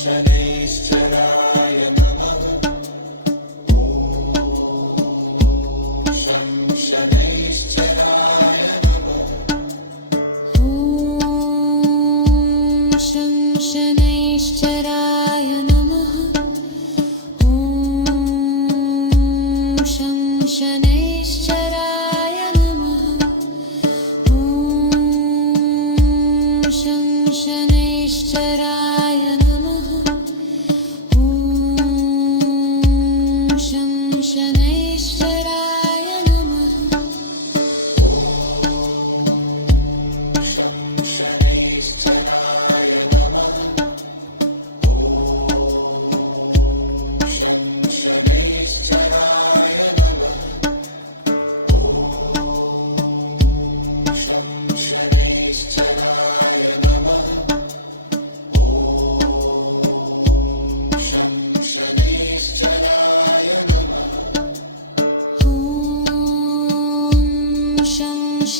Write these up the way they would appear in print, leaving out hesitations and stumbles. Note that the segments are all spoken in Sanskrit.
शनैश्चराय नमः शनैश्चराय नमः ॐ शं शनैश्चराय नमः ॐ शं शनैश्चराय नमः ॐ शं शनैश्चराय नमः ॐ शं शनैश्चराय नमः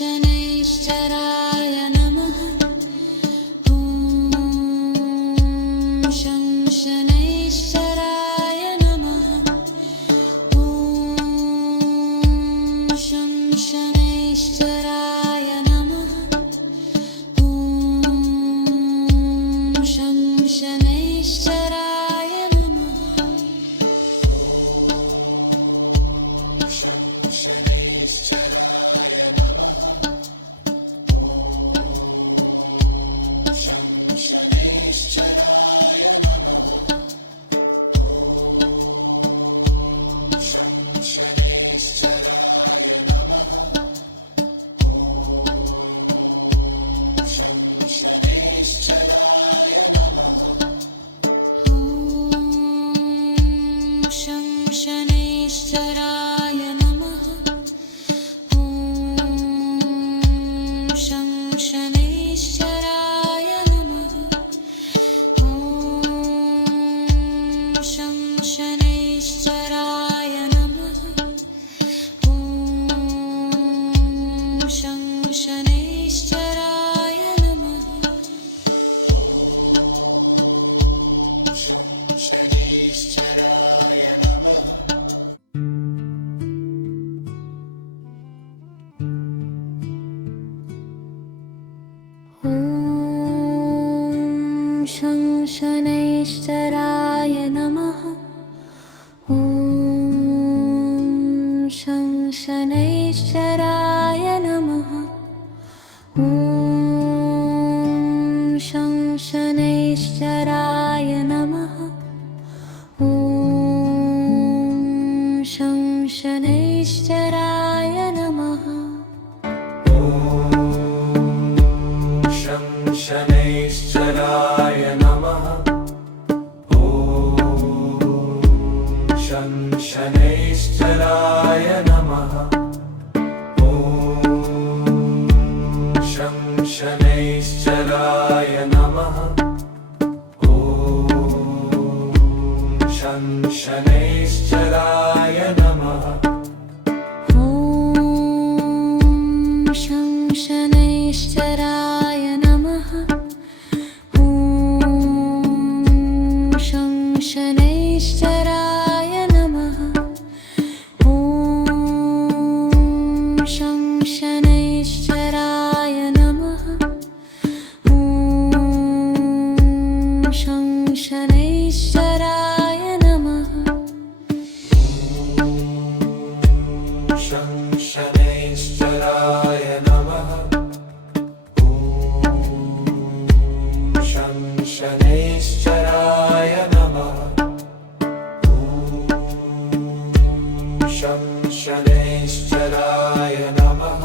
शनैश्चराय नमः शनैश्चराय नमः शनैश्चराय नमः शनैश्चराय नमः ॐ शं शनैश्चराय नमः ॐ शं शनैश्चराय नमः ॐ शं शनैश्चराय नमः शं शनैश्चराय नमः ॐ शं शनैश्चराय नमः ॐ शं शनैश्चराय नमः ॐ शं शनैश्चराय नमः ॐ शं शनैश्चराय नमः ॐ शं शनैश्चराय नमः ॐ शं शनैश्चराय नमः ॐ शं शनैश्चराय नमः शं शनैश्चराय नमः शं शनैश्चराय नमः शं शनैश्चराय नमः शं शनैश्चराय नमः ॐ शं शनैश्चराय नमः ॐ शं शनैश्चराय नमः ॐ शं शनैश्चराय नमः ॐ शं शनैश्चराय नमः शं शनैश्चराय नमः शं शनैश्चराय नमः शं शनैश्चराय नमः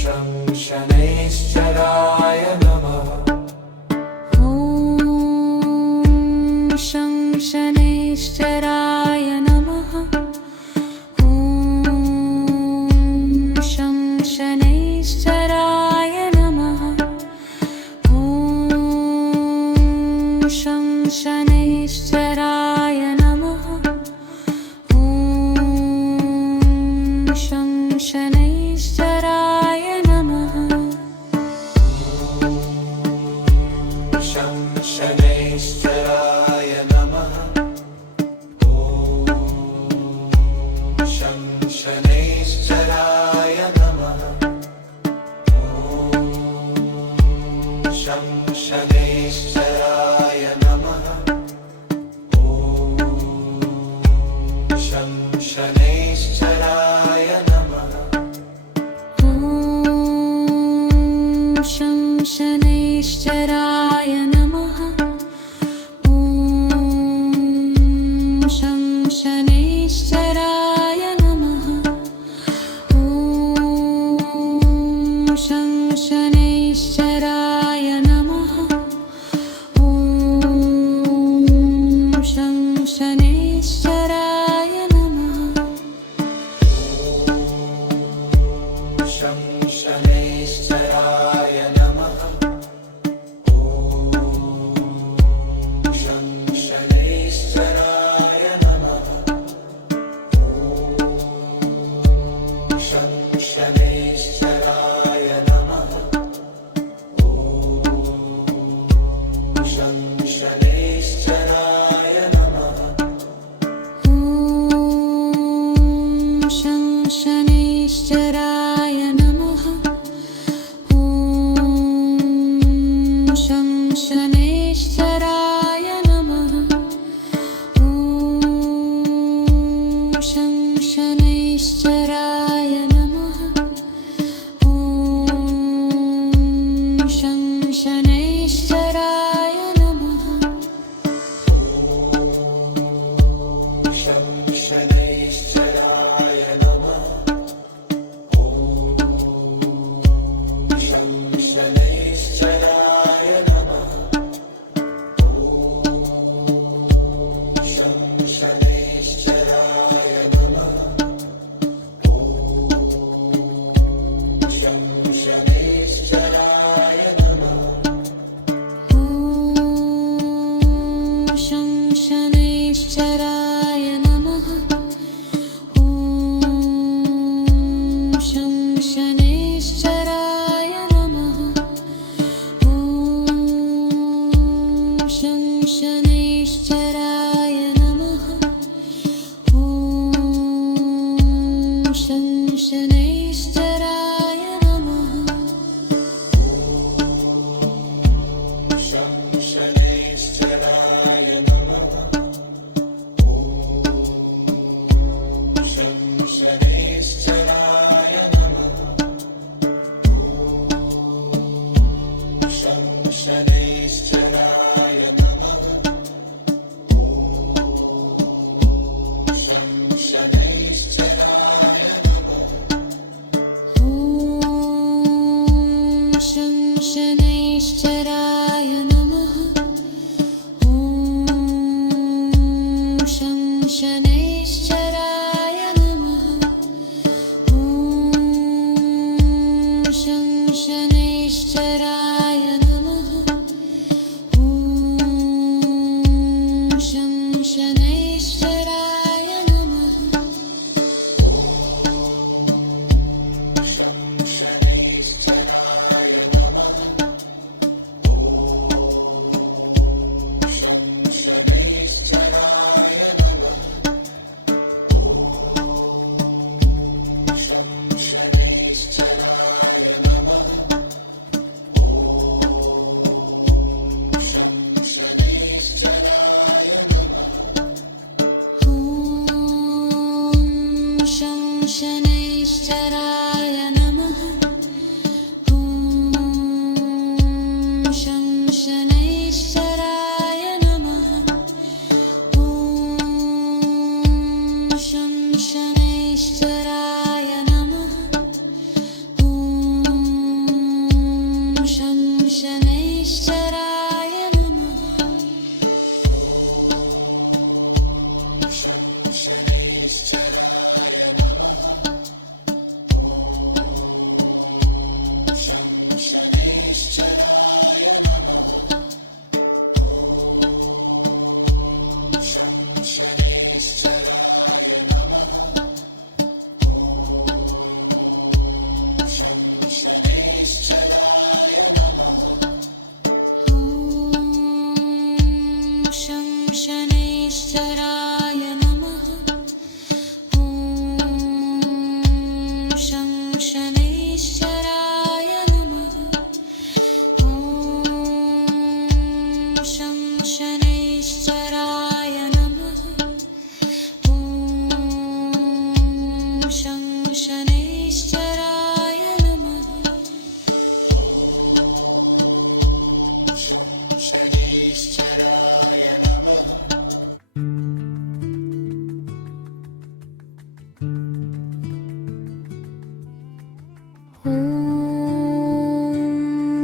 शं शनैश्चराय नमः ॐ शं शनैश्चराय नमः ॐ शं शनैश्चराय नमः ॐ शं शनैश्चराय नमः ॐ शं शनैश्चराय नमः शं शनैश्चराय नमः ॐ शं शनैश्चराय नमः ॐ शं शनैश्चराय नमः ॐ शं शनैश्चराय नमः ॐ शं शनैश्चराय नमः ॐ शं शनैश्चराय नमः शं शनैश्चराय नमः ॐ शं शनैश्चराय नमः ॐ शं शनैश्चराय नमः ॐ शं शनैश्चराय नमः ॐ शं शनैश्चराय नमः ॐ शं शनैश्चराय नमः ॐ शं शनैश्चराय नमः ॐ शं शनैश्चराय नमः शं शनैश्चराय नमः ॐ शं शनैश्चराय नमः ॐ शं शनैश्चराय नमः ॐ शं शनैश्चराय नमः ॐ शं शनैश्चराय नमः ॐ शं शनैश्चराय नमः ॐ शं शनैश्चराय नमः ॐ शं शनैश्चराय नमः शं शनैश्चराय नमः ॐ शं शनैश्चराय नमः ॐ शं शनैश्चराय नमः ॐ शं शनैश्चराय नमः ॐ शं शनैश्चराय नमः ॐ शं शनैश्चराय नमः ॐ शं शनैश्चराय नमः ॐ शं शनैश्चराय नमः शं शनैश्चराय नमः ॐ शं शनैश्चराय नमः ॐ शं शनैश्चराय नमः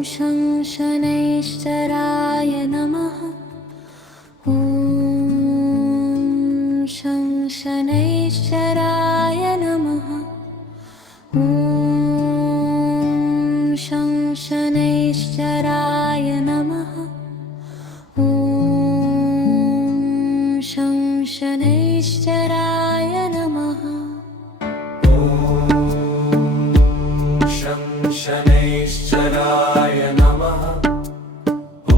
शं शनैश्चराय नमः। ॐ शं शनैश्चराय नमः। ॐ शं शनैश्चराय नमः। ॐ शं शनैश्चराय नमः। शं शनैश्चराय नमः। ॐ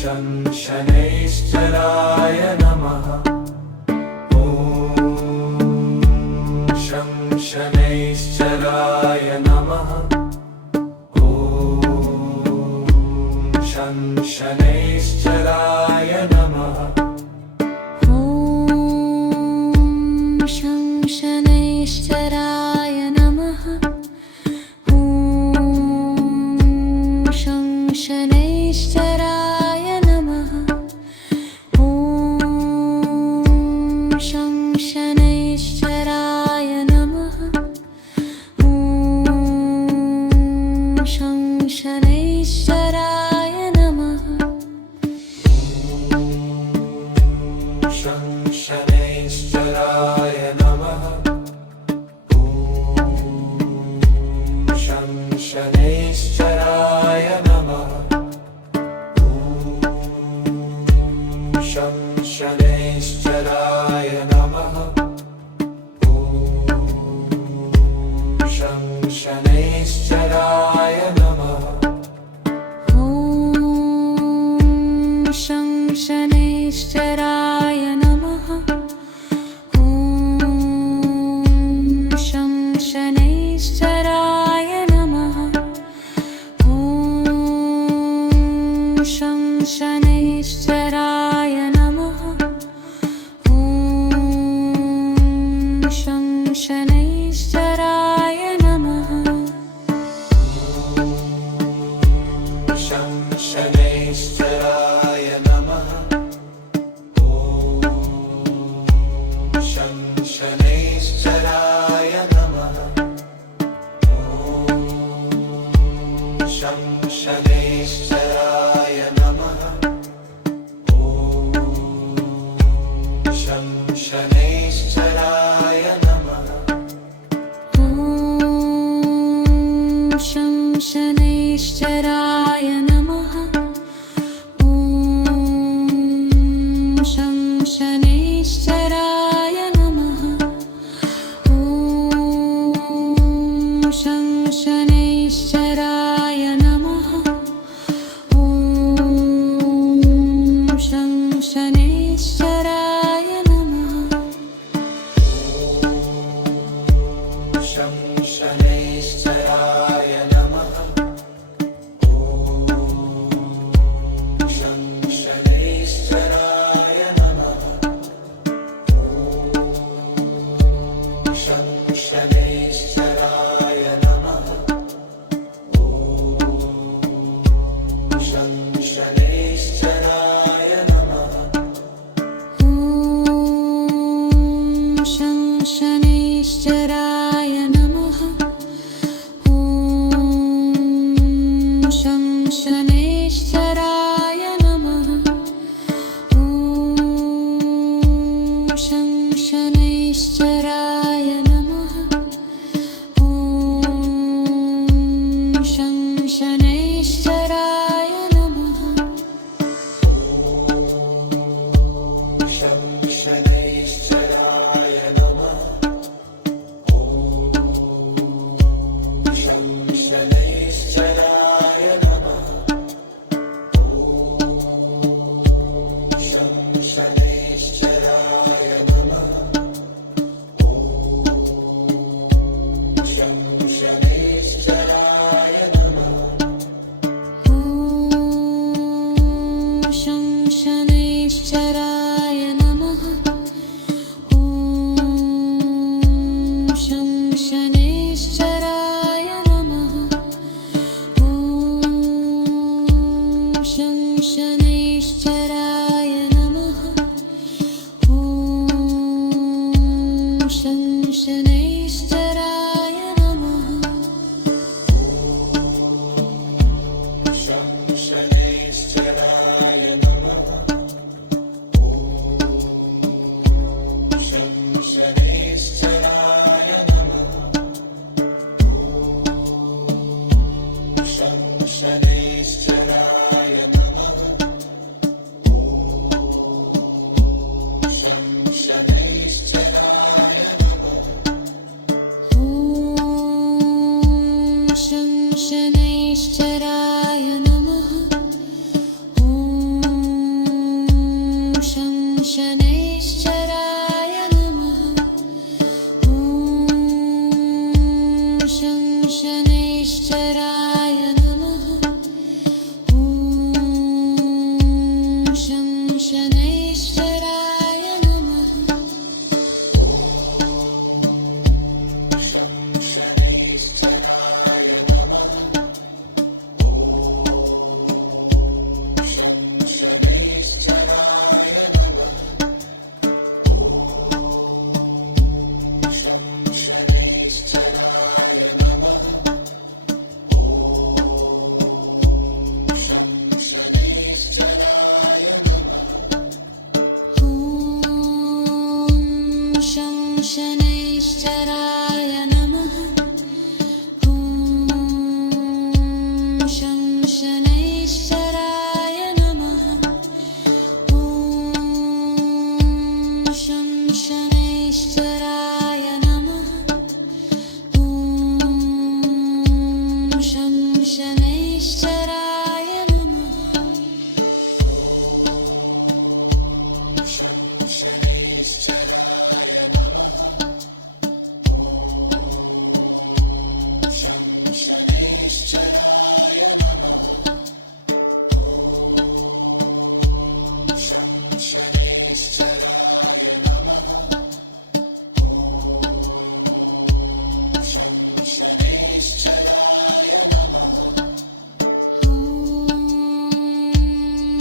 शं शनैश्चराय नमः। ॐ शं शनैश्चराय नमः। ॐ शं शनैश्चराय नमः। ॐ शं शनैश्चराय नमः। ॐ शं शनैश्चराय नमः। ॐ शं शनैश्चराय नमः। ॐ शं शनैश्चराय नमः। शं शनैश्चराय नमः। ॐ शं शनैश्चराय नमः। ॐ शं शनैश्चराय नमः। ॐ शं शनैश्चराय नमः। ॐ शं शनैश्चराय नमः। ॐ शं शनैश्चराय नमः। ॐ शं शनैश्चराय नमः। ॐ शं शनैश्चराय नमः। शं शनैश्चराय नमः। ॐ शं शनैश्चराय नमः। ॐ शं शनैश्चराय नमः। ॐ शं शनैश्चराय नमः। ॐ शं शनैश्चराय नमः। ॐ शं शनैश्चराय नमः। ॐ शं शनैश्चराय नमः। ॐ शं शनैश्चराय नमः। शं शनैश्चराय नमः। ॐ शं शनैश्चराय नमः। ॐ शं शनैश्चराय नमः। ॐ शं शनैश्चराय नमः। ॐ शं शनैश्चराय नमः। ॐ शनैश्चराय नमः शं शनैश्चराय नमः ॐ शं शनैश्चराय नमः ॐ शं शनैश्चराय नमः ॐ शं शनैश्चराय नमः ॐ शं शनैश्चराय नमः शं शनैश्चराय नमः शं शनैश्चराय नमः शं शनैश्चराय नमः शं शनैश्चराय नमः ॐ शं शनैश्चराय नमः ॐ शं शनैश्चराय नमः ॐ शं शनैश्चराय नमः ॐ शं शनैश्चराय नमः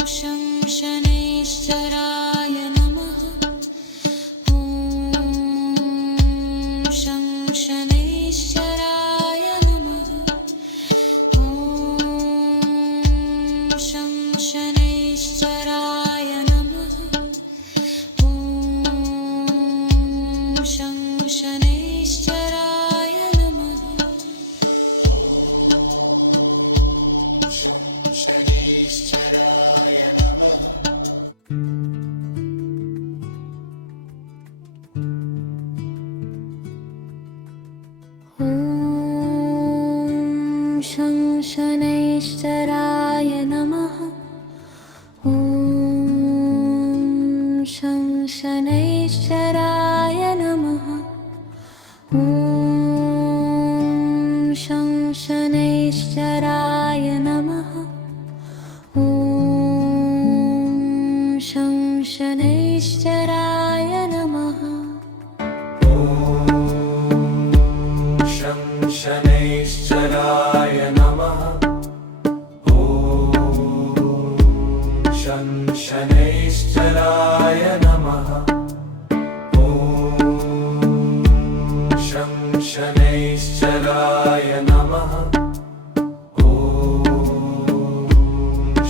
शं शनैश्चराय नमः शं शनैश्चराय नमः शं शनैश्चराय नमः शं शनैश्चराय नमः ॐ शं शनैश्चराय नमः ॐ शं शनैश्चराय नमः ॐ शं शनैश्चराय नमः ॐ शं शनैश्चराय नमः शनैश्चराय नमः ॐ शं शनैश्चराय नमः ॐ शं शनैश्चराय नमः ॐ शं शनैश्चराय नमः ॐ शं शनैश्चराय नमः शं शनैश्चराय नमः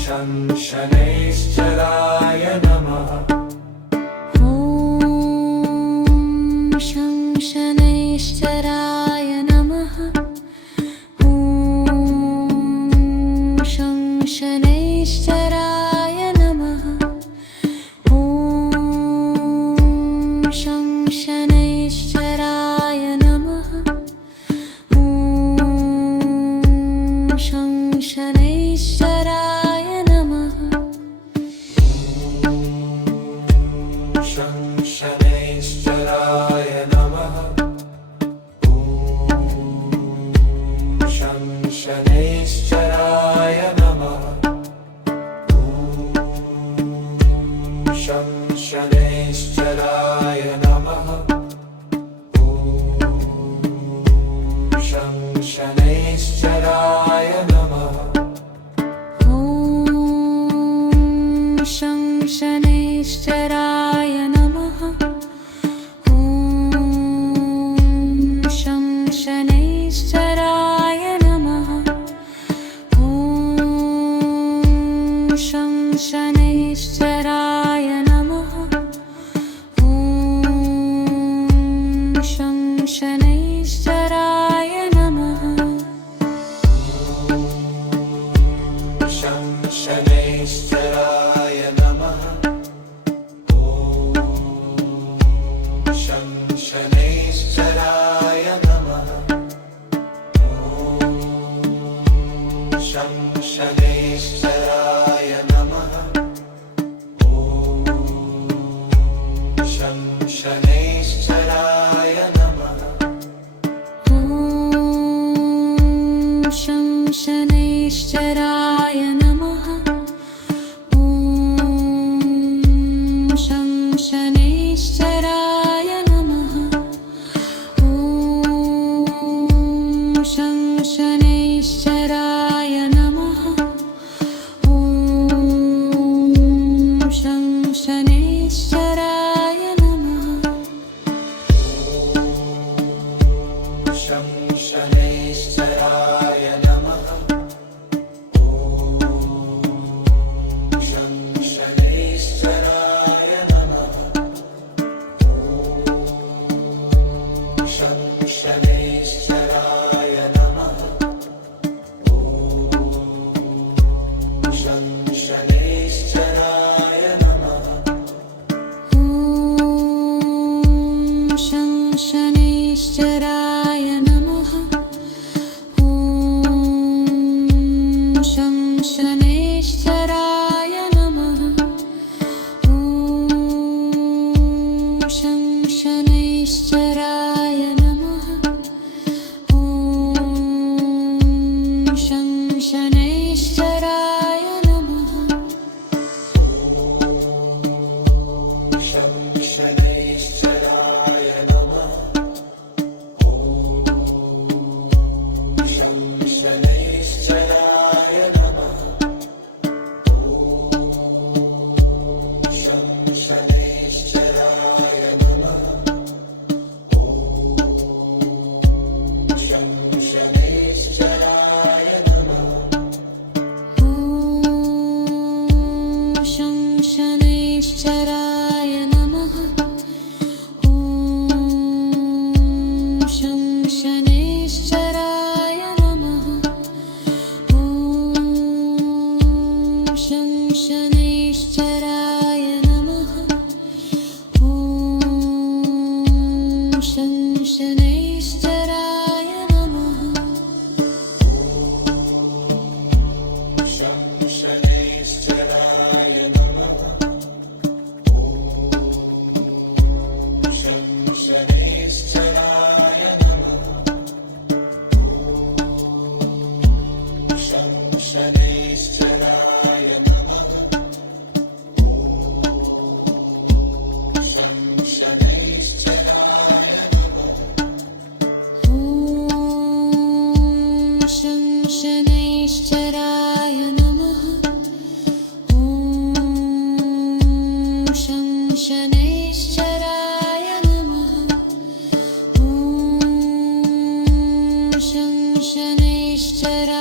शं शनैश्चराय नमः शं शनैश्चराय नमः शं शनैश्चराय नमः ॐ शं शनैश्चराय नमः ॐ शं शनैश्चराय नमः ॐ शं शनैश्चराय नमः ॐ शं शनैश्चराय नमः शं शनैश्चराय नमः शं शनैश्चराय नमः शं शनैश्चराय नमः शं शनैश्चराय नमः ॐ शं शनैश्चराय नमः ॐ शं शनैश्चराय नमः ॐ शं शनैश्चराय नमः ॐ शं शनैश्चराय नमः शं शनैश्चराय नमः ॐ शं शनैश्चराय नमः ॐ शं शनैश्चराय नमः ॐ शं शनैश्चराय नमः ॐ शं शनैश्चराय नमः ॐ शं शनैश्चराय नमः शं शनैश्चराय नमः ॐ शं शनैश्चराय नमः ॐ शं शनैश्चराय नमः ॐ शं शनैश्चराय नमः ॐ शं शनैश्चराय नमः ॐ शं शनैश्चराय नमः ॐ शं शनैश्चराय नमः ॐ शं शनैश्चराय नमः शं शनैश्चराय नमः ॐ शं शनैश्चराय नमः ॐ शं शनैश्चराय नमः ॐ शं शनैश्चराय नमः ॐ शं शनैश्चराय नमः ॐ शं शनैश्चराय नमः ॐ शं शनैश्चराय नमः ॐ शं शनैश्चराय नमः शं शनैश्चराय नमः ॐ शं शनैश्चराय नमः ॐ शं शनैश्चराय नमः ॐ शं शनैश्चराय नमः ॐ शं शनैश्चराय नमः ॐ शं शनैश्चराय नमः ॐ शं शनैश्चराय